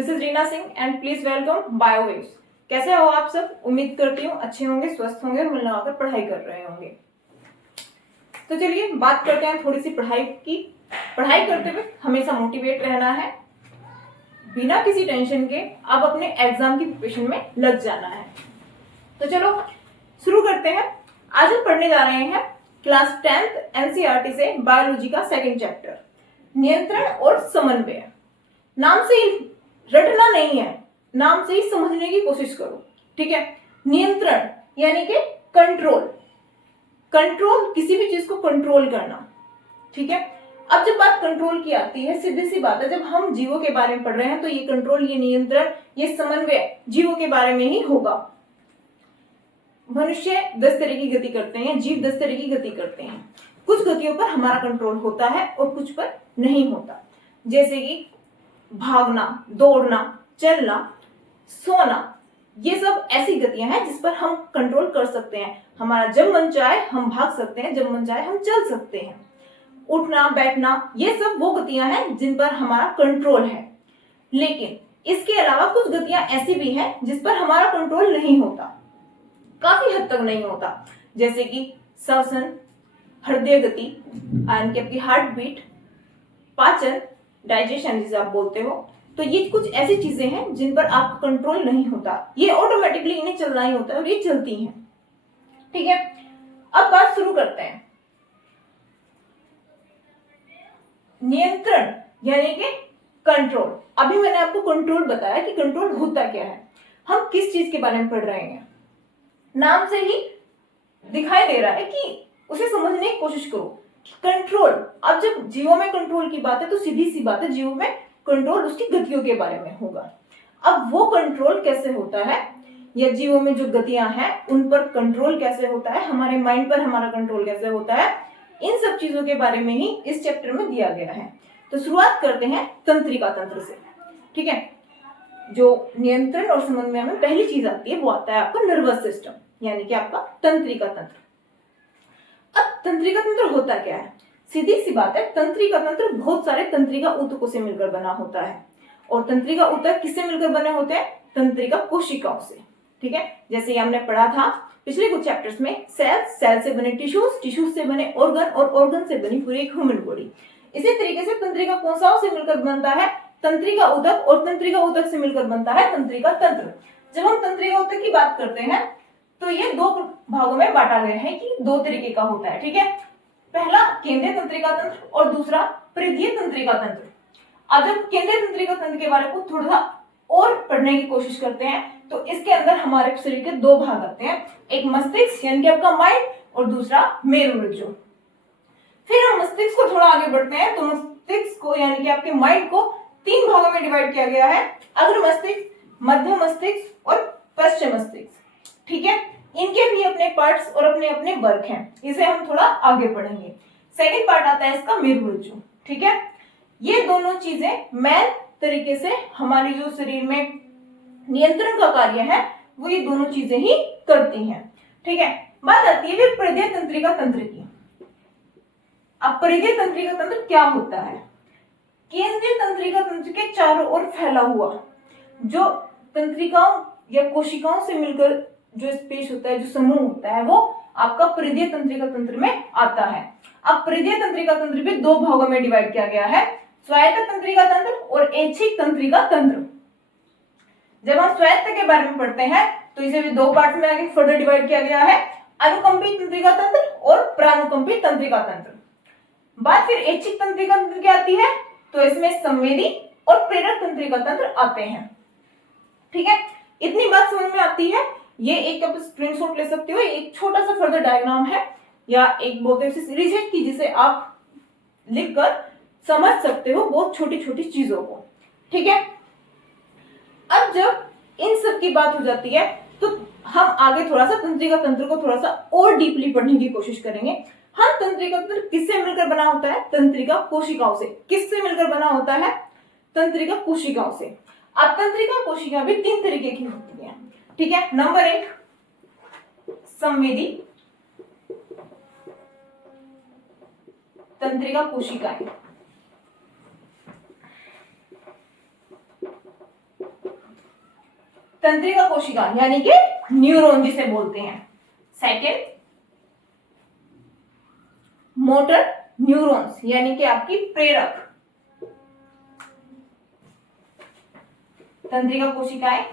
This is Reena Singh and please welcome Biowaves. कैसे हो आप सब? उम्मीद करती हूँ अच्छे होंगे, स्वस्थ होंगे और मन लगाकर पढ़ाई कर रहे होंगे। तो चलिए बात करते हैं थोड़ी सी पढ़ाई की। पढ़ाई करते हुए हमेशा मोटिवेट रहना है, बिना किसी टेंशन के आप अपने एग्जाम की प्रिपरेशन में लग जाना है। तो चलो शुरू करते हैं। आज हम पढ़ने जा रहे हैं क्लास 10th एनसीईआरटी से बायोलॉजी का सेकंड चैप्टर, नियंत्रण और समन्वय। नाम से ही रटना नहीं है, नाम से ही समझने की कोशिश करो, ठीक है। नियंत्रण यानी कि कंट्रोल, कंट्रोल किसी भी चीज को कंट्रोल करना, ठीक है। अब जब बात कंट्रोल की आती है, सीधी सी बात है, जब हम जीवों के बारे में पढ़ रहे हैं तो ये कंट्रोल, ये नियंत्रण, ये समन्वय जीवों के बारे में ही होगा। मनुष्य 10 तरह की गति करते हैं, जीव 10 तरह की गति करते हैं। कुछ गतियों पर हमारा कंट्रोल होता है और कुछ पर नहीं होता, जैसे कि भागना, दौड़ना, चलना, सोना, ये सब ऐसी गतियां हैं जिस पर हम कंट्रोल कर सकते हैं। हमारा जब मन चाहे हम भाग सकते हैं, जब मन चाहे हम चल सकते हैं। उठना, बैठना, ये सब वो गतियां हैं जिन पर हमारा कंट्रोल है। लेकिन इसके अलावा कुछ गतियां ऐसी भी हैं जिस पर हमारा कंट्रोल नहीं होता, काफी हद तक नहीं होता, जैसे कि श्वसन, हृदय गति, यानी कि आपकी हार्ट बीट, पाचन, डाइजेशन जिसे आप बोलते हो। तो ये कुछ ऐसी चीजें हैं जिन पर आपका कंट्रोल नहीं होता, ये ऑटोमेटिकली इन्हें चलना ही होता है और ये चलती हैं, ठीक है। अब बात शुरू करते हैं। नियंत्रण यानी कि कंट्रोल। अभी मैंने आपको कंट्रोल बताया कि कंट्रोल होता क्या है, हम किस चीज के बारे में पढ़ रहे हैं। नाम से ही दिखाई दे रहा है कि उसे समझने की कोशिश करो। कंट्रोल, अब जब जीवों में कंट्रोल की बात है तो सीधी सी बात है, जीवों में कंट्रोल उसकी गतियों के बारे में होगा। अब वो कंट्रोल कैसे होता है, या जीवों में जो गतियां हैं उन पर कंट्रोल कैसे होता है, हमारे माइंड पर हमारा कंट्रोल कैसे होता है, इन सब चीजों के बारे में ही इस चैप्टर में दिया गया है। तो शुरुआत करते हैं तंत्रिका तंत्र से, ठीक है। जो नियंत्रण और समन्वय में पहली चीज आती है वो आता है आपका नर्वस सिस्टम, यानी कि आपका तंत्रिका तंत्र। अब तंत्रिका तंत्र होता क्या है? सीधी सी बात है, तंत्रिका तंत्र बहुत सारे तंत्रिका ऊतकों से मिलकर बना होता है। और तंत्रिका ऊतक किससे मिलकर बने होते हैं? तंत्रिका कोशिकाओं से, ठीक है। जैसे हमने पढ़ा था पिछले कुछ चैप्टर्स में, सेल, सेल से बने टिश्यूज, टिश्यूज से बने ऑर्गन और ऑर्गन से बनी पूरी एक ह्यूमन बॉडी। इसी तरीके से तंत्रिका कोशिकाओं से मिलकर बनता है तंत्रिका ऊतक, और तंत्रिका ऊतक से मिलकर बनता है तंत्रिका तंत्र। जब हम तंत्रिका ऊतक की बात करते हैं तो ये दो भागों में बांटा गया है कि दो तरीके का होता है, ठीक है। पहला केंद्रीय तंत्रिका तंत्र और दूसरा परिधीय तंत्रिका तंत्र। अब जब केंद्रीय तंत्रिका तंत्र के बारे में थोड़ा सा और पढ़ने की कोशिश करते हैं तो इसके अंदर हमारे शरीर के दो भाग आते हैं, एक मस्तिष्क यानी कि आपका माइंड, और दूसरा मेरुरज्जु। फिर हम मस्तिष्क को थोड़ा आगे बढ़ते हैं तो मस्तिष्क को यानी कि आपके माइंड को 3 भागों में डिवाइड किया गया है, अग्र मस्तिष्क, मध्य मस्तिष्क और पश्चिम मस्तिष्क, ठीक है। इनके भी अपने पार्ट्स और अपने अपने वर्क हैं, इसे हम थोड़ा आगे पढ़ेंगे। सेकंड पार्ट आता है इसका मेरुरज्जु, ठीक है। ये दोनों चीजें मेन तरीके से हमारी जो शरीर में नियंत्रण का कार्य है वो ये दोनों चीजें ही करती हैं, ठीक है। बात आती है फिर परिधीय तंत्रिका तंत्र की। अब परिधीय तंत्रिका तंत्र क्या होता है? केंद्रीय तंत्रिका तंत्र के चारों ओर फैला हुआ जो तंत्रिकाओं या कोशिकाओं से मिलकर जो स्पेस होता है, जो समूह होता है, वो आपका परिधीय तंत्रिका तंत्र में आता है। अब परिधीय तंत्रिका तंत्र भी 2 भागों में डिवाइड किया गया है, स्वायत्त तंत्रिका तंत्र और ऐच्छिक तंत्रिका तंत्र। जब हम स्वायत्त के बारे में पढ़ते हैं तो इसे भी 2 पार्ट में आगे फर्दर डिवाइड किया गया है, अनुकंपी तंत्रिका तंत्र और प्रानुकंपी तंत्रिका तंत्र। बात फिर ऐच्छिक तंत्रिका तंत्र की आती है तो इसमें संवेदी और प्रेरक तंत्रिका तंत्र आते हैं, ठीक है। इतनी बात समझ में आती है। ये एक आप स्क्रीनशॉट ले सकते हो, एक छोटा सा फर्दर डायग्राम है या एक बोलते हैं सीरीज है कि जिसे आप लिखकर समझ सकते हो बहुत छोटी छोटी चीजों को, ठीक है। अब जब इन सब की बात हो जाती है तो हम आगे थोड़ा सा तंत्रिका तंत्र को थोड़ा सा और डीपली पढ़ने की कोशिश करेंगे। हम तंत्रिका तंत्र किससे मिलकर बना होता है? तंत्रिका कोशिकाओं से। किससे मिलकर बना होता है? तंत्रिका कोशिकाओं से। अब तंत्रिका कोशिका भी 3 तरीके की होती है, ठीक है। नंबर 1 संवेदी तंत्रिका कोशिकाएं। तंत्रिका कोशिका यानी कि न्यूरॉन जिसे बोलते हैं। सेकेंड, मोटर न्यूरॉन्स यानी कि आपकी प्रेरक तंत्रिका कोशिकाएं।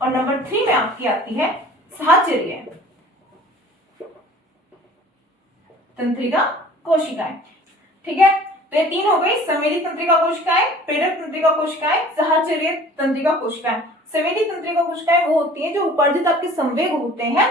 और नंबर 3 में आपकी आती है साहचर्य तंत्रिका कोशिकाएं। ठीक है, तो ये 3 हो गई, संवेदी तंत्रिका कोशिकाएं, प्रेरक तंत्रिका कोशिकाएं, साहचर्य तंत्रिका कोशिकाएं। संवेदी तंत्रिका कोशिकाएं वो होती हैं जो उपार्जित आपके संवेग होते हैं,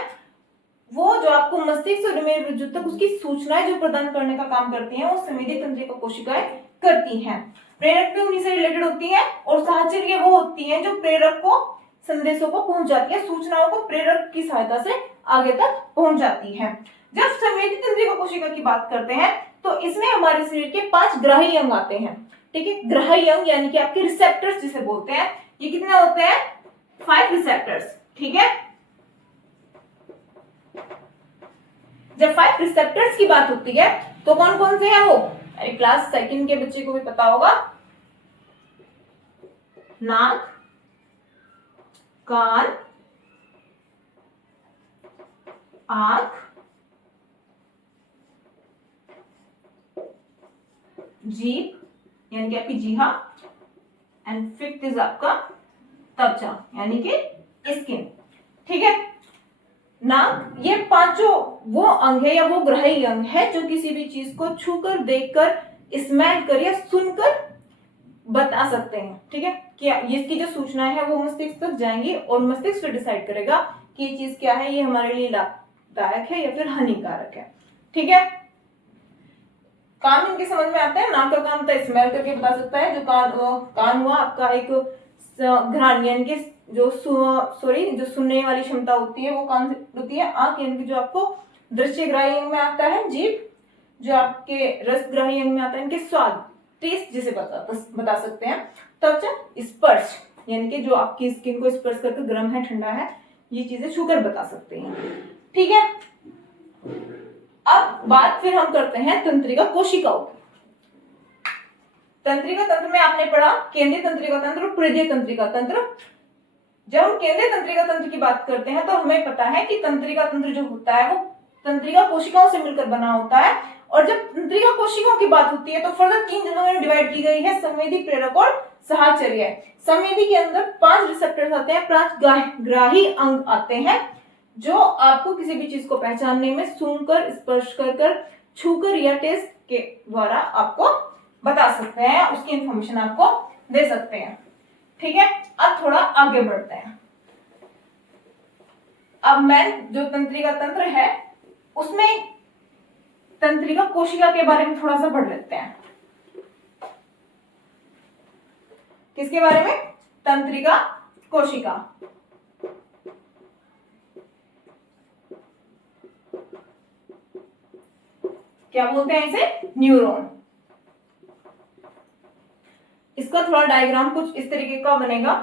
वो जो आपको मस्तिष्क से मेरुरज्जु रुजु तक उसकी सूचनाएं जो प्रदान करने का काम करती हैं, वो संवेदी तंत्रिका कोशिकाएं करती हैं। प्रेरक भी उन्हीं से रिलेटेड होती है, और साहचर्य वो होती हैं जो प्रेरक को संदेशों को पहुंचाती है, सूचनाओं को प्रेरक की सहायता से आगे तक पहुंच जाती है। जब संवेदी तंत्रिका कोशिका की बात करते हैं तो इसमें हमारे शरीर के 5 ग्राही अंग आते हैं। ठीक है, ग्राही अंग यानी कि आपके रिसेप्टर्स जिसे बोलते हैं, ये कितने होते हैं? 5 रिसेप्टर्स। ठीक है, जब 5 रिसेप्टर्स की बात होती है तो कौन कौन से हैं वो? अरे क्लास 2 के बच्चे को भी पता होगा। नाक, कान, आंख, जीभ यानी कि आपकी जीहा, एंड 5th इज आपका त्वचा यानी कि स्किन। ठीक है, नाक, ये 5 वो अंग है या वो ग्राही अंग है जो किसी भी चीज को छूकर, देखकर, स्मेल कर या सुनकर बता सकते हैं। ठीक है, कि इसकी जो सूचनाएं है वो मस्तिष्क तक जाएंगी और मस्तिष्क फिर डिसाइड करेगा कि ये चीज क्या है, ये हमारे लिए लाभदायक है या फिर हानिकारक है। ठीक है, काम इनके समझ में आता है। नाक का काम होता है स्मेल करके बता सकता है, जो कान हुआ आपका एक घ्राण यानी कि जो सुनने वाली क्षमता होती है वो कान से होती है। आंख यानी कि जो आपको दृश्य ग्राही अंग में आता है। जीभ जो आपके रस ग्राही अंग में आता है, इनके स्वाद, टेस्ट जिसे बता सकते हैं। त्वचा स्पर्श यानी कि जो आपकी स्किन को स्पर्श करके गर्म है, ठंडा है, ये चीजें छूकर बता सकते हैं। ठीक है, अब बात फिर हम करते हैं तंत्रिका कोशिकाओं की। तंत्रिका तंत्र में आपने पढ़ा केंद्रीय तंत्रिका तंत्र और परिधीय तंत्रिका तंत्र। जब हम केंद्रीय तंत्रिका तंत्र की बात करते हैं तो हमें पता है कि तंत्रिका तंत्र जो होता है वो तंत्रिका कोशिकाओं से मिलकर बना होता है। और जब तंत्रिका कोशिकाओं की बात होती है तो फर्दर 3 जगहों में डिवाइड की गई है, संवेदी, प्रेरक और साहचर्य। संवेदी के अंदर 5 रिसेप्टर्स आते हैं, 5 ग्राही अंग आते हैं जो आपको किसी भी चीज को पहचानने में सुनकर, स्पर्श कर, छूकर या टेस्ट के द्वारा आपको बता सकते हैं, उसकी इंफॉर्मेशन आपको दे सकते हैं। ठीक है, अब थोड़ा आगे बढ़ते हैं। अब मैं जो तंत्रिका तंत्र है उसमें तंत्रिका कोशिका के बारे में थोड़ा सा पढ़ लेते हैं। किसके बारे में? तंत्रिका कोशिका। क्या बोलते हैं इसे? न्यूरॉन। इसका थोड़ा डायग्राम कुछ इस तरीके का बनेगा।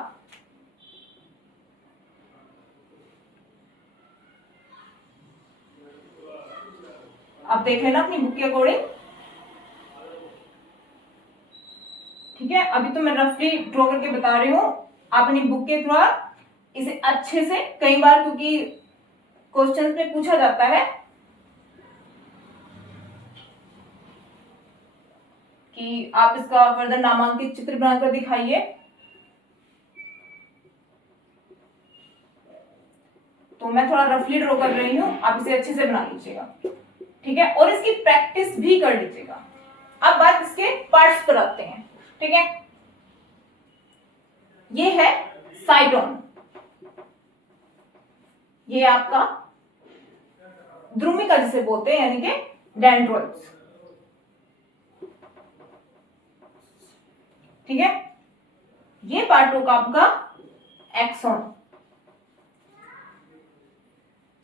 आप देख लेना अपनी बुक के अकॉर्डिंग। ठीक है, अभी तो मैं रफली ड्रॉ करके बता रही हूं, आप अपनी बुक के थ्रू इसे अच्छे से, कई बार क्योंकि क्वेश्चंस में पूछा जाता है कि आप इसका फर्दर नामांकित चित्र बनाकर दिखाइए, तो मैं थोड़ा रफली ड्रॉ कर रही हूं, आप इसे अच्छे से बना लीजिएगा। ठीक है, और इसकी प्रैक्टिस भी कर लीजिएगा। अब बात इसके पार्ट्स पर आते हैं। ठीक है, ये है साइटोन, ये आपका द्रुमिका जिसे बोलते हैं यानी कि डेंड्रोइड्स। ठीक है, ये पार्ट होगा आपका एक्सॉन।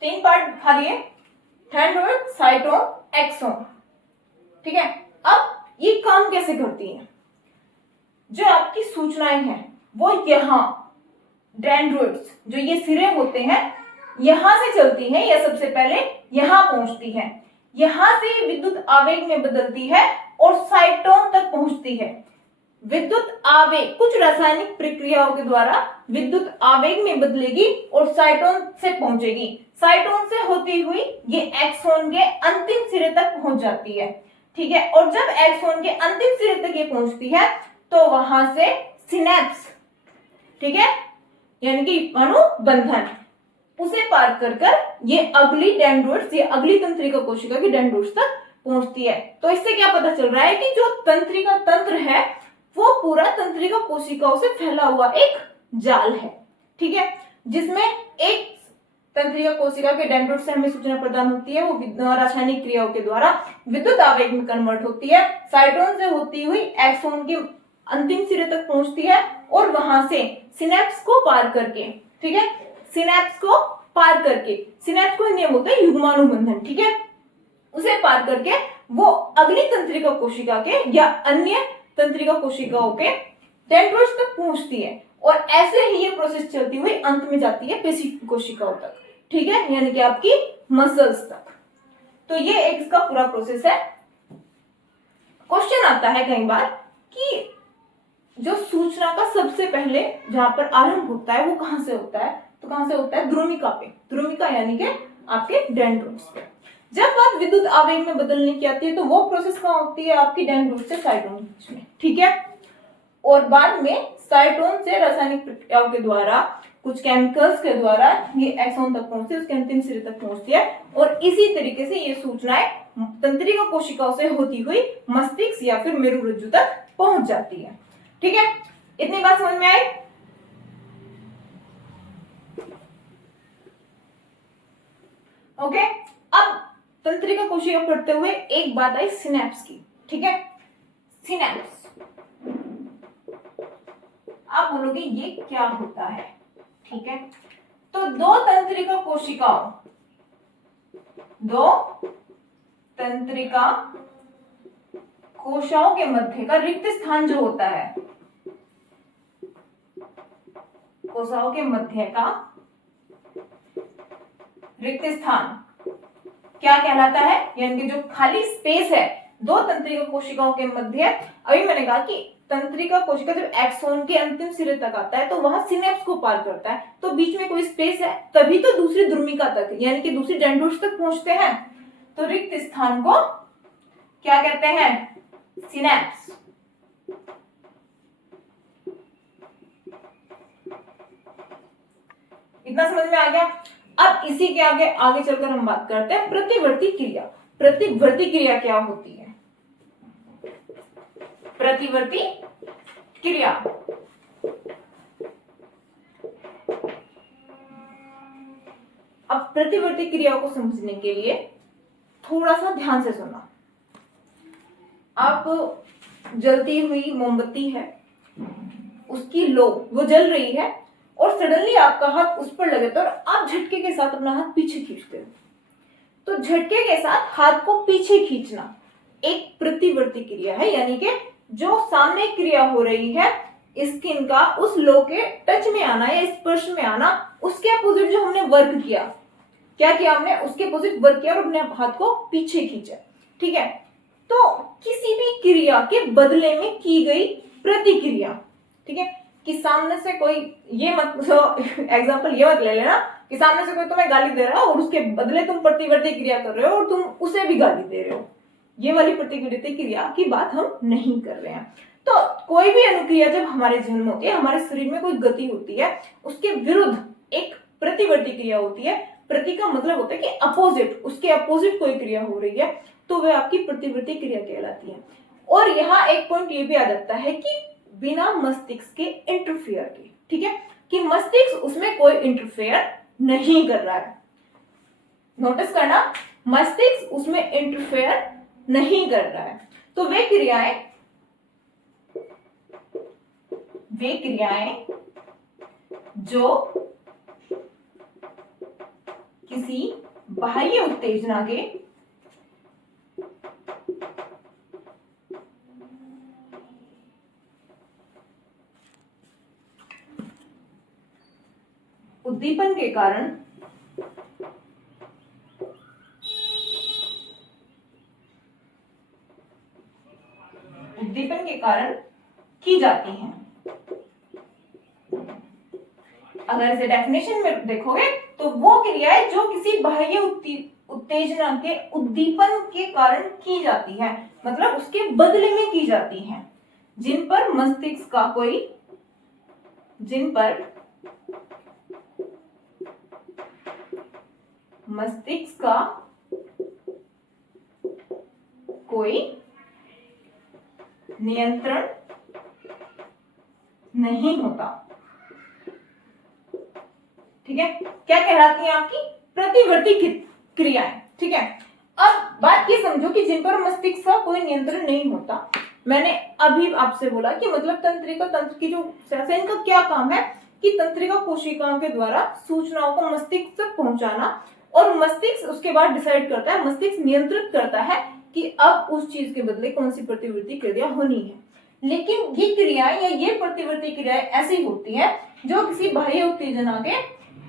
3 पार्ट दिखा दिए, डेंड्रोइड, साइटोन, एक्सॉन। ठीक है, अब ये काम कैसे करती है? जो आपकी सूचनाएं हैं वो यहां डेंड्रोइड्स, जो ये सिरे होते हैं, यहां से चलती है, या सबसे पहले यहां पहुंचती है, यहां से विद्युत आवेग में बदलती है और साइटोन तक पहुंचती है। विद्युत आवेग कुछ रासायनिक प्रक्रियाओं के द्वारा विद्युत आवेग में बदलेगी और साइटोन से पहुंचेगी। साइटोन से होती हुई ये एक्सॉन के अंतिम सिरे तक पहुंच जाती है। ठीक है, और जब एक्सॉन के अंतिम सिरे तक ये पहुंचती है तो वहां से सिनेप्स, ठीक है, यानी कि अनुबंधन, उसे पार कर कर ये अगली डेंड्राइट्स, ये अगली तंत्रिका कोशिका की डेंड्राइट्स तक पहुंचती है। तो इससे क्या पता चल रहा है कि जो तंत्रिका तंत्र है वो पूरा तंत्रिका कोशिकाओं से फैला हुआ एक जाल है। ठीक है, जिसमें एक तंत्रिका कोशिका के डेंड्राइट से हमें सूचना प्रदान होती है, वो रासायनिक क्रियाओं के द्वारा विद्युत आवेग में कन्वर्ट होती है, साइटोन से होती हुई एक्सॉन के अंतिम सिरे तक पहुंचती है और वहां से सिनेप्स को पार करके, ठीक है, सिनेप्स को पार करके, सिनेप्स को नियम होता है युग्मानुबंधन, ठीक है, उसे पार करके वो अगली तंत्रिका कोशिका के या अन्य तंत्रिका कोशिकाओं के डेंड्राइट्स तक पहुंचती है और ऐसे ही ये प्रोसेस चलती हुई अंत में जाती है पेशी कोशिकाओं तक। ठीक है, यानी कि आपकी मसल्स तक। तो ये एक इसका पूरा प्रोसेस है। क्वेश्चन आता है कई बार कि जो सूचना का सबसे पहले जहां पर आरंभ होता है वो कहां से होता है? तो कहां से होता है? ध्रुमिका पे। ध्रुमिका यानी कि आपके डेंड्राइट्स पे। जब बात विद्युत आवेग में बदलने की आती है तो वो प्रोसेस कहां होती है? आपकी डेंड्राइट से साइटोन के बीच में। ठीक है, और बाद में साइटोन से रासायनिक प्रक्रियाओं के द्वारा, कुछ केमिकल्स के द्वारा ये एक्सॉन तक पहुंचती है, उसके अंतिम सिरे तक पहुंचती है और इसी तरीके से ये सूचनाएं तंत्रिका कोशिकाओं से होती हुई मस्तिष्क या फिर मेरुरज्जु तक पहुंच जाती है। ठीक है, इतनी बात समझ में आई? ओके, अब तंत्रिका कोशिका पढ़ते हुए एक बात आई सिनेप्स की। ठीक है, सिनेप्स, आप बोलोगे ये क्या होता है? ठीक है, तो दो तंत्रिका कोशिकाओं के मध्य का रिक्त स्थान जो होता है, कोशिकाओं के मध्य का रिक्त स्थान क्या कहलाता है? यानी कि जो खाली स्पेस है दो तंत्रिका कोशिकाओं के मध्य, अभी मैंने कहा कि तंत्रिका कोशिका जब एक्सॉन के अंतिम सिरे तक आता है तो वहां सिनेप्स को पार करता है, तो बीच में कोई स्पेस है तभी तो दूसरी ध्रुमिका तक यानी कि दूसरी डेंड्राइट्स तक पहुंचते हैं। तो रिक्त स्थान को क्या कहते हैं? सिनेप्स। इतना समझ में आ गया? अब इसी के आगे चलकर हम बात करते हैं प्रतिवर्ती क्रिया। प्रतिवर्ती क्रिया क्या होती है? प्रतिवर्ती क्रिया, अब प्रतिवर्ती क्रिया को समझने के लिए थोड़ा सा ध्यान से सुनना। आप जलती हुई मोमबत्ती है, उसकी लो वो जल रही है और सडनली आपका हाथ उस पर लगे तो और आप झटके के साथ अपना हाथ पीछे खींचते हो, तो झटके के साथ हाथ को पीछे खींचना एक प्रतिवर्ती क्रिया है, यानी कि जो सामने क्रिया हो रही है स्किन का उस लो के टच में आना या स्पर्श में आना, उसके अपोजिट जो हमने वर्क किया, क्या किया हमने? उसके अपोजिट वर्क किया और अपने हाथ को पीछे खींचा। ठीक है, तो किसी भी क्रिया के बदले में की गई प्रतिक्रिया, ठीक है, कि सामने से कोई, ये मत एग्जांपल ये मत ले लेना कि सामने से कोई तुम्हें गाली दे रहा है और उसके बदले तुम प्रतिवर्ती क्रिया कर रहे हो और तुम उसे भी गाली दे रहे हो, ये वाली प्रतिवर्ती क्रिया की बात हम नहीं कर रहे हैं। तो कोई भी अनुक्रिया जब हमारे जीवन में होती है, हमारे शरीर में कोई गति होती है, उसके विरुद्ध एक प्रतिवर्ती क्रिया होती है। प्रति का मतलब होता है कि अपोजिट, उसके अपोजिट कोई क्रिया हो रही है तो वह आपकी प्रतिवर्ती क्रिया कहलाती है। और यहाँ एक पॉइंट ये भी आ जाता है कि बिना मस्तिष्क के इंटरफेयर के, ठीक है, कि मस्तिष्क उसमें कोई इंटरफेयर नहीं कर रहा है। नोटिस करना, मस्तिष्क उसमें इंटरफेयर नहीं कर रहा है। तो वे क्रियाएं जो किसी बाह्य उत्तेजना के उद्दीपन के कारण की जाती हैं। अगर इसे डेफिनेशन में देखोगे तो वो क्रियाएं जो किसी बाह्य उत्तेजना के उद्दीपन के कारण की जाती है, मतलब उसके बदले में की जाती हैं, जिन पर मस्तिष्क का कोई नियंत्रण नहीं होता। ठीक है, क्या कहलाती है आपकी प्रतिवर्ती क्रियाएं। ठीक है, अब बात ये समझो कि जिन पर मस्तिष्क का कोई नियंत्रण नहीं होता, मैंने अभी आपसे बोला कि मतलब तंत्र की जो इनका क्या काम है कि तंत्रिका कोशिकाओं के द्वारा सूचनाओं को मस्तिष्क तक पहुंचाना, और मस्तिष्क उसके बाद डिसाइड करता है, मस्तिष्क नियंत्रित करता है कि अब उस चीज के बदले कौन सी प्रतिवर्ती क्रिया होनी है। लेकिन ये क्रियाएं या ये प्रतिवर्ती क्रियाएं ऐसी होती है जो किसी बाह्य उत्तेजना के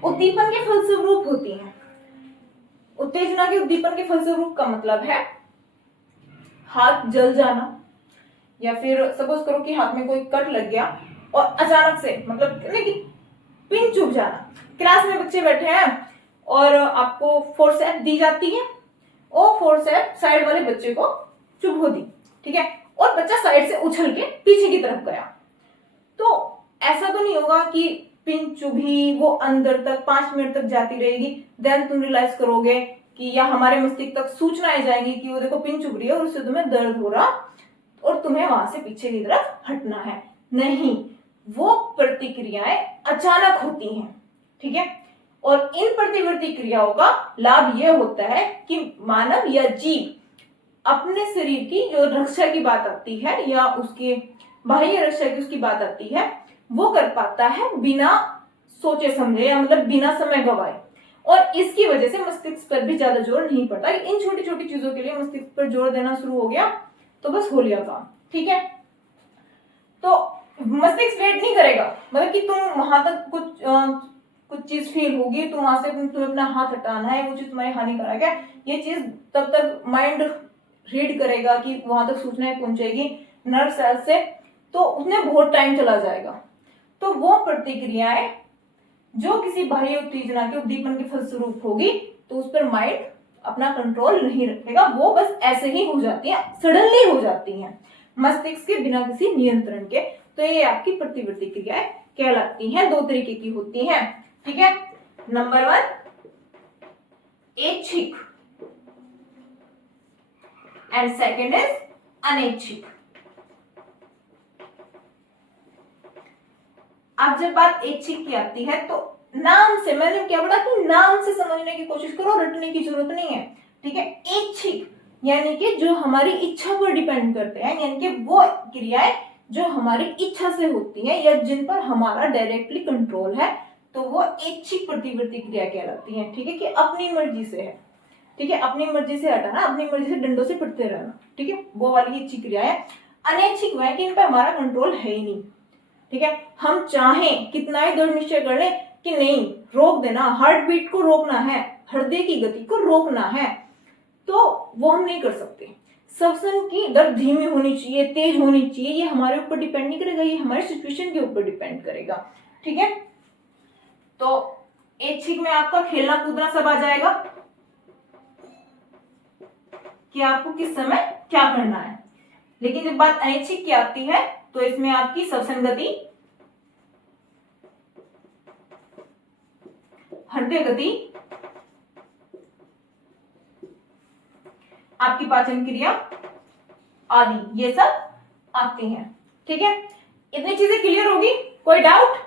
उद्दीपन के फलस्वरूप होती हैं। उत्तेजना के उद्दीपन के फलस्वरूप का मतलब है हाथ जल जाना, या फिर सपोज करो कि हाथ में कोई कट लग गया और अचानक से मतलब पिन चुभ जाना। क्लास में बच्चे बैठे हैं और आपको फोर्सेप दी जाती है, और फोर्सेप साइड वाले बच्चे को चुभ दी, ठीक है, और बच्चा साइड से उछल के पीछे की तरफ गया, तो ऐसा तो नहीं होगा कि पिन चुभी वो अंदर तक 5 मिनट तक जाती रहेगी, देन तुम रियलाइज करोगे कि या हमारे मस्तिष्क तक सूचनाएं जाएंगी कि वो देखो पिन चुभ रही है और उससे तुम्हें दर्द हो रहा और तुम्हें वहां से पीछे की तरफ हटना है। नहीं, वो प्रतिक्रियाएं अचानक होती हैं। ठीक है, और इन प्रतिवर्ती क्रियाओं का लाभ यह होता है कि मानव या जीव अपने शरीर की जो रक्षा की बात आती है या उसके बाह्य रक्षा की उसकी बात आती है, वो कर पाता है बिना सोचे समझे, या मतलब बिना समय गवाए, और इसकी वजह से मस्तिष्क पर भी ज्यादा जोर नहीं पड़ता। इन छोटी छोटी चीजों के लिए मस्तिष्क पर जोर देना शुरू हो गया तो बस हो लिया काम। ठीक है, तो मस्तिष्क वेट नहीं करेगा, मतलब कि तुम वहां तक कुछ चीज फील होगी, तुम वहां से तुम्हें अपना हाथ हटाना है, वो चीज तुम्हारी हानिकारक है, ये चीज तब तक माइंड रीड करेगा कि वहां तक सूचनाएं पहुंचेगी नर्व सेल से, तो उसमें बहुत टाइम चला जाएगा। तो वो प्रतिक्रियाएं जो किसी बाह्य उत्तेजना के उद्दीपन के फलस्वरूप होगी, तो उस पर माइंड अपना कंट्रोल नहीं रखेगा, वो बस ऐसे ही हो जाती है, सडनली हो जाती हैं, मस्तिष्क के बिना किसी नियंत्रण के। तो ये आपकी प्रतिवर्ती क्रियाएं कहलाती हैं। 2 तरीके की होती हैं। ठीक है, नंबर 1 ऐच्छिक एंड सेकंड इज अनैच्छिक। अब जब बात ऐच्छिक की आती है तो नाम से, मैंने क्या बोला कि नाम से समझने की कोशिश करो, रटने की जरूरत नहीं है। ठीक है, ऐच्छिक यानी कि जो हमारी इच्छा पर डिपेंड करते हैं, यानी कि वो क्रियाएं जो हमारी इच्छा से होती हैं या जिन पर हमारा डायरेक्टली कंट्रोल है, तो वो ऐच्छिक प्रतिवर्ती क्रिया कहलाती हैं। ठीक है, कि अपनी मर्जी से है। ठीक है, अपनी मर्जी से हटाना, अपनी मर्जी से डंडों से पिटते रहना। ठीक है, वो वाली इच्छिक क्रिया है। अनैच्छिक वह है कि इन पर हमारा कंट्रोल है ही नहीं। ठीक है, हम चाहें कितना ही दृढ़ निश्चय कर लें कि नहीं रोक देना, हार्ट बीट को रोकना है, हृदय की गति को रोकना है, तो वो हम नहीं कर सकते। श्वसन की दर धीमी होनी चाहिए, तेज होनी चाहिए, ये हमारे ऊपर डिपेंड नहीं करेगा, ये हमारे सिचुएशन के ऊपर डिपेंड करेगा। ठीक है, तो ऐच्छिक में आपका खेलना कूदना सब आ जाएगा कि आपको किस समय क्या करना है। लेकिन जब बात अनैच्छिक की आती है तो इसमें आपकी श्वसन गति, हृदय गति, आपकी पाचन क्रिया आदि ये सब आती हैं। ठीक है, इतनी चीजें क्लियर होगी? कोई डाउट?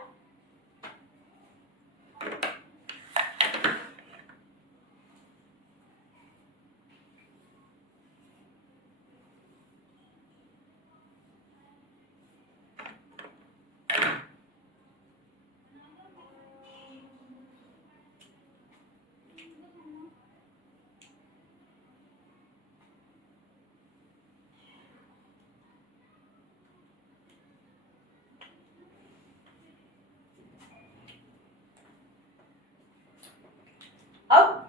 अब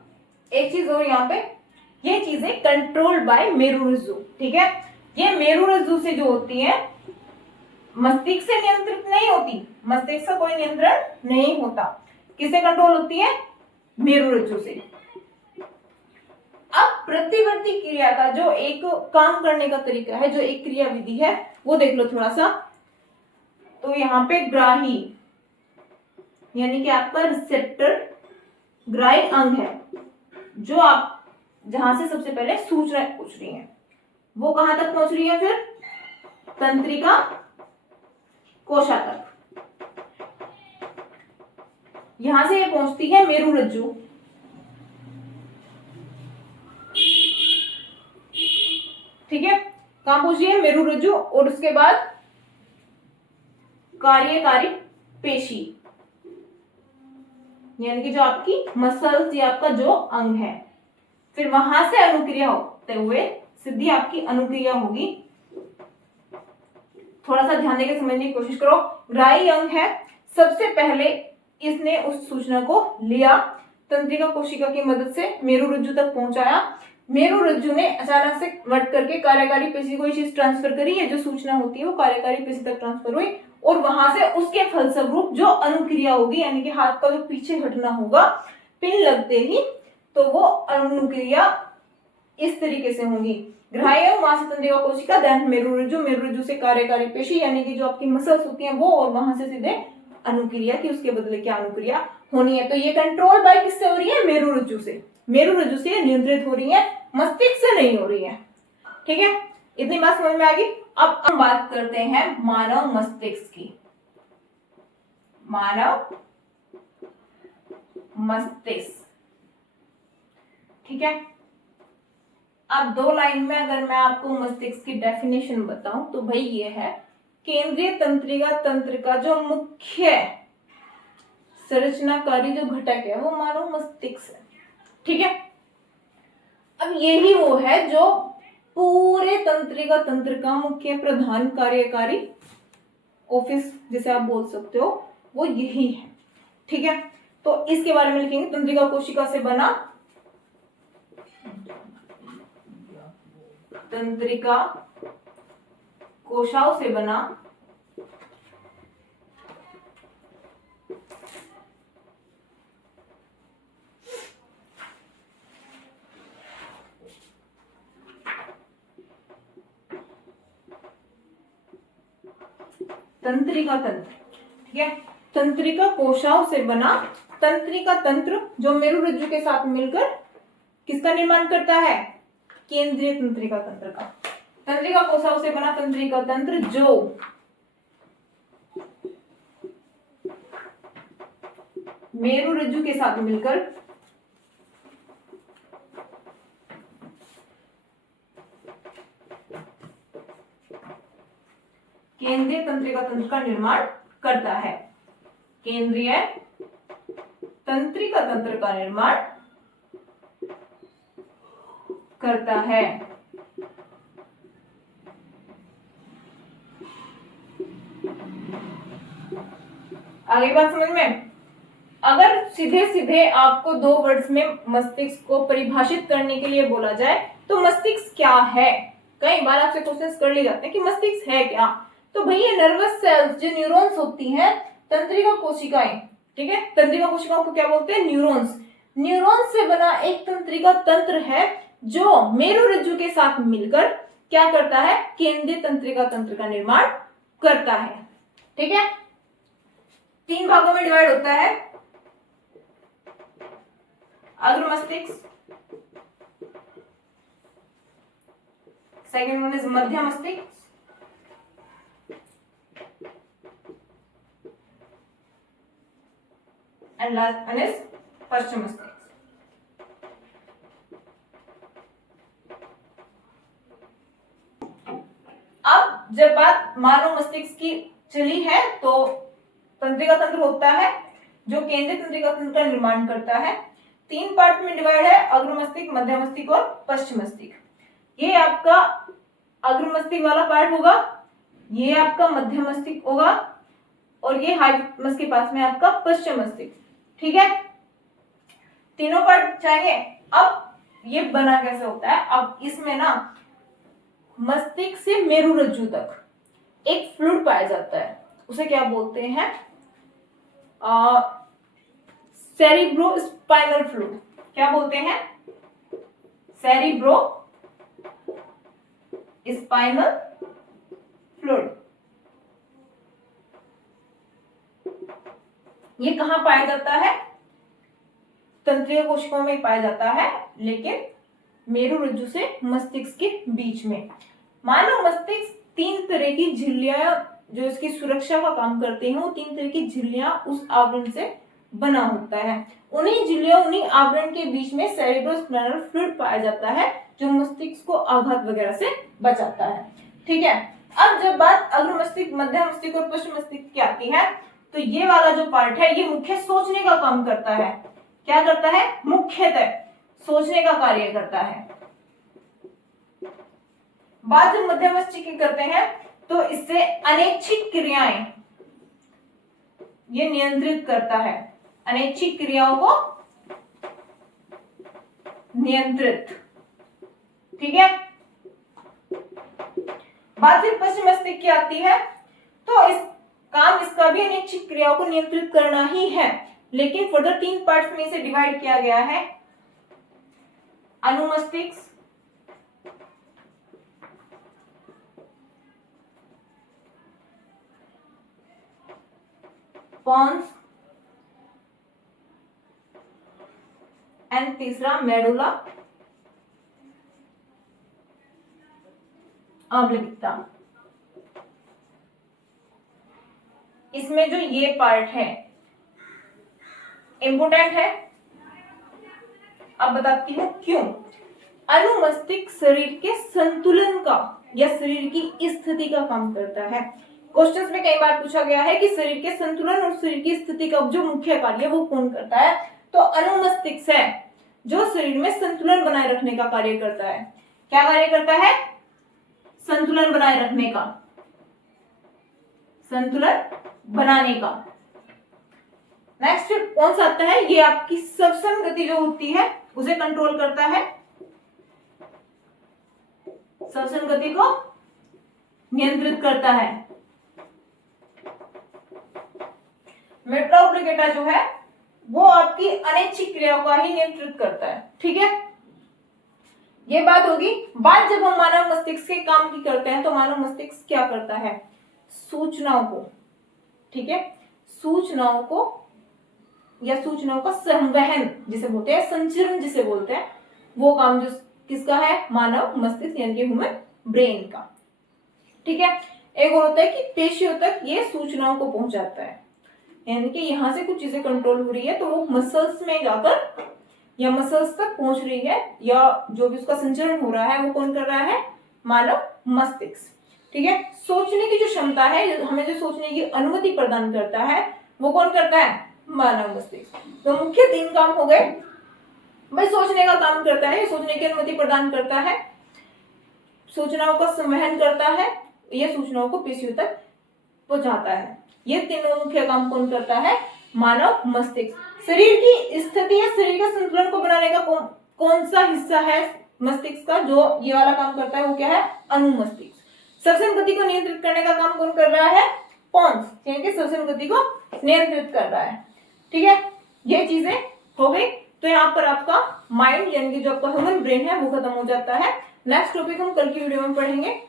एक चीज और यहाँ पे, ये चीजें कंट्रोल बाय मेरुरज्जु। ठीक है, ये मेरुरज्जु से जो होती है मस्तिष्क से नियंत्रित नहीं होती, मस्तिष्क का कोई नियंत्रण नहीं होता। किससे कंट्रोल होती है? मेरुरज्जु से। अब प्रतिवर्ती क्रिया का जो एक काम करने का तरीका है, जो एक क्रिया विधि है, वो देख लो थोड़ा सा। तो यहाँ पे ग्राही यानी कि आपका रिसेप्टर ग्राही अंग है, जो आप जहां से सबसे पहले सूचना पूछ रही है, वो कहां तक पहुंच रही है? फिर तंत्रिका कोशा तक। यहां से ये पहुंचती है मेरुरज्जु, ठीक है, कहां पहुंची है? मेरुरज्जु। और उसके बाद कार्यकारी पेशी यानी कि जो आपकी मसल्स या आपका जो अंग है, फिर वहां से अनुक्रिया होते हुए सीधी आपकी अनुक्रिया होगी। थोड़ा सा ध्यान देकर समझने की कोशिश करो। ग्राही अंग है, सबसे पहले इसने उस सूचना को लिया, तंत्रिका कोशिका की मदद से मेरुरज्जु तक पहुंचाया। मेरुरज्जु ने अचानक से वट करके कार्यकारी पेशी को ये चीज ट्रांसफर करी है, जो सूचना होती है वो कार्यकारी पेशी तक ट्रांसफर हुई, और वहां से उसके फलस्वरूप जो अनुक्रिया होगी यानी कि हाथ का जो पीछे हटना होगा पिन लगते ही, तो वो अनुक्रिया इस तरीके से होगी। ग्राही अंग, वहां से तंत्रिका कोशिका, देन मेरुरज्जु, मेरुरज्जु से कार्यकारी पेशी यानी कि जो आपकी मसल्स होती हैं वो, और वहां से सीधे अनुक्रिया की उसके बदले क्या अनुक्रिया होनी है। तो ये कंट्रोल बाय किससे हो रही है? मेरुरज्जु से। मेरुरज्जु से नियंत्रित हो रही है, मस्तिष्क से नहीं हो रही है। ठीक है, इतनी बात समझ में आ गई। अब हम बात करते हैं मानव मस्तिष्क की। मानव मस्तिष्क, ठीक है। अब 2 लाइन में अगर मैं आपको मस्तिष्क की डेफिनेशन बताऊं तो भाई ये है, केंद्रीय तंत्रिका तंत्र का जो मुख्य संरचनाकारी जो घटक है वो मानव मस्तिष्क है, ठीक है। अब यही वो है जो पूरे तंत्रिका तंत्र का मुख्य प्रधान कार्यकारी ऑफिस जिसे आप बोल सकते हो, वो यही है, ठीक है। तो इसके बारे में लिखेंगे, तंत्रिका कोशिका से बना, तंत्रिका कोशाओं से बना तंत्रिका तंत्र, ठीक है। तंत्रिका कोशाओं से बना तंत्रिका तंत्र जो मेरुरज्जु के साथ मिलकर किसका निर्माण करता है? केंद्रीय तंत्रिका तंत्र का। तंत्रिका कोशाओं से बना तंत्रिका तंत्र जो मेरुरज्जु के साथ मिलकर केंद्रीय तंत्रिका तंत्र का निर्माण करता है। केंद्रीय तंत्रिका तंत्र का निर्माण करता है। आगे बात समझ में? अगर सीधे सीधे आपको 2 वर्ड्स में मस्तिष्क को परिभाषित करने के लिए बोला जाए तो मस्तिष्क क्या है? कई बार आपसे क्वेश्चंस कर लिए जाते हैं कि मस्तिष्क है क्या। तो भाई ये नर्वस सेल्स जो न्यूरॉन्स होती हैं, तंत्रिका कोशिकाएं, ठीक है, तंत्रिका कोशिकाओं को क्या बोलते हैं? न्यूरॉन्स। न्यूरॉन्स से बना एक तंत्रिका तंत्र है जो मेरुरज्जु के साथ मिलकर क्या करता है? केंद्रीय तंत्रिका तंत्र का निर्माण करता है, ठीक है। 3 भागों में डिवाइड होता है, अग्र मस्तिष्क, सेकेंड वन इज मध्य मस्तिष्क, एंड लास्ट वन इज पश्चिम मस्तिष्क। अब जब बात मानव मस्तिष्क की चली है तो तंत्रिका तंत्र होता है जो केंद्रीय तंत्रिका तंत्र का निर्माण करता है। 3 पार्ट में डिवाइड है, अग्र मस्तिष्क, मध्य मस्तिष्क और पश्चिम मस्तिष्क। ये आपका अग्र मस्तिष्क वाला पार्ट होगा, ये आपका मध्य मस्तिष्क होगा, और ये हाइपोथैलेमस के पास में आपका पश्चिम मस्तिष्क, ठीक है। तीनों पार्ट चाहिए। अब ये बना कैसे होता है? अब इसमें ना मस्तिष्क से मेरुरज्जु तक एक फ्लूइड पाया जाता है, उसे क्या बोलते हैं? Cerebrospinal fluid. क्या बोलते हैं? Cerebrospinal fluid. ये कहाँ पाया जाता है? तंत्रिका कोशिकाओं में पाया जाता है, लेकिन मेरुरज्जु से मस्तिष्क के बीच में। मानव मस्तिष्क 3 तरह की झिल्लियां जो इसकी सुरक्षा का काम करते हैं, वो 3 तरह की झिल्लियां उस आवरण से बना होता है। उन्हीं झिल्लियों, उन्हीं आवरण के बीच में सेरिब्रोस्पाइनल फ्लूइड पाया जाता है, जो मस्तिष्क को आघात वगैरह से बचाता है। ठीक है। अब जब बात अग्र मस्तिष्क, मध्य मस्तिष्क और पश्चिम मस्तिष्क की आती है, तो ये वाला जो पार्ट है ये मुख्य सोचने का काम करता है। क्या करता है? मुख्यतः सोचने का कार्य करता है। बात जब मध्य मस्तिष्क की करते हैं तो इससे अनैच्छिक क्रियाएं ये नियंत्रित करता है। अनैच्छिक क्रियाओं को नियंत्रित। ठीक है। बात जब पश्चिम मस्तिष्क की आती है तो इस काम इसका भी अनैच्छिक क्रियाओं को नियंत्रित करना ही है, लेकिन फर्दर 3 पार्ट्स में इसे डिवाइड किया गया है। अनुमस्तिष्क, पॉन्स एंड तीसरा मेडुला ऑब्लिंगुता। इसमें जो ये पार्ट है इंपोर्टेंट है। अब बताती हूं क्यों। अनुमस्तिष्क शरीर के संतुलन का या शरीर की स्थिति का काम करता है। क्वेश्चंस में कई बार पूछा गया है कि शरीर के संतुलन और शरीर की स्थिति का जो मुख्य कार्य वो कौन करता है? तो अनुमस्तिष्क है, जो शरीर में संतुलन बनाए रखने का कार्य करता है। क्या कार्य करता है? संतुलन बनाए रखने का, संतुलन बनाने का। नेक्स्ट कौन सा आता है? ये आपकी श्वसन गति जो होती है उसे कंट्रोल करता है, श्वसन गति को नियंत्रित करता है। मेडुला ऑब्लिंगुटा जो है वो आपकी अनैच्छिक क्रियाओं का ही नियंत्रित करता है। ठीक है, ये बात होगी। बात जब हम मानव मस्तिष्क के काम की करते हैं तो मानव मस्तिष्क क्या करता है? सूचनाओं को, ठीक है, सूचनाओं को या सूचनाओं का संवहन जिसे बोलते हैं, संचरण जिसे बोलते हैं, वो काम जो किसका है? मानव मस्तिष्क यानी कि ह्यूमन ब्रेन का। ठीक है। एक और होता है कि पेशियों तक ये सूचनाओं को पहुंचाता है, यानी कि यहां से कुछ चीजें कंट्रोल हो रही है तो वो मसल्स में जाकर या मसल्स तक पहुंच रही है, या जो भी उसका संचरण हो रहा है वो कौन कर रहा है? मानव मस्तिष्क। ठीक है। सोचने की जो क्षमता है, हमें जो सोचने की अनुमति प्रदान करता है, वो कौन करता है? मानव मस्तिष्क। तो मुख्य 3 काम हो गए भाई। सोचने का काम करता है, सोचने की अनुमति प्रदान करता है, सूचनाओं का संवहन करता है, ये सूचनाओं को पेशियों तक पहुंचाता है। ये तीनों मुख्य काम कौन करता है? मानव मस्तिष्क। शरीर की स्थिति या शरीर के संतुलन को बनाने का कौन सा हिस्सा है मस्तिष्क का जो ये वाला काम करता है? वो क्या है? अनुमस्तिष्क। श्वसन गति को नियंत्रित करने का काम कौन कर रहा है? पॉन्स, यानी कि श्वसन गति को नियंत्रित कर रहा है। ठीक है, ये चीजें हो गई। तो यहाँ पर आपका माइंड यानी कि जो आपका ह्यूमन ब्रेन है वो खत्म हो जाता है। नेक्स्ट टॉपिक हम कल की वीडियो में पढ़ेंगे।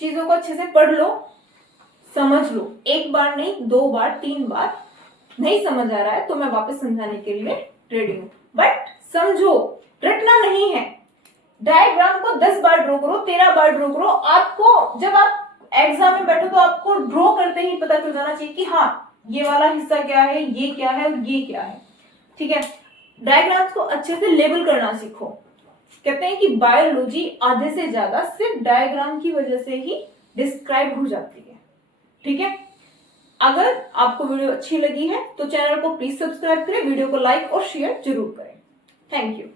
चीजों को अच्छे से पढ़ लो, समझ लो, 1 बार नहीं 2 बार 3 बार। नहीं समझ आ रहा है तो मैं वापस समझाने के लिए रेडी हूं, बट समझो, रटना नहीं है। डायग्राम को 10 बार ड्रॉ करो, 13 बार ड्रॉ करो। आपको जब आप एग्जाम में बैठो तो आपको ड्रॉ करते ही पता चल जाना चाहिए कि हाँ ये वाला हिस्सा क्या है, ये क्या है और ये क्या है। ठीक है। डायग्राम्स को अच्छे से लेबल करना सीखो। कहते हैं कि बायोलॉजी आधे से ज्यादा सिर्फ डायग्राम की वजह से ही डिस्क्राइब हो जाती है। ठीक है। अगर आपको वीडियो अच्छी लगी है तो चैनल को प्लीज सब्सक्राइब करें, वीडियो को लाइक और शेयर जरूर करें। Thank you.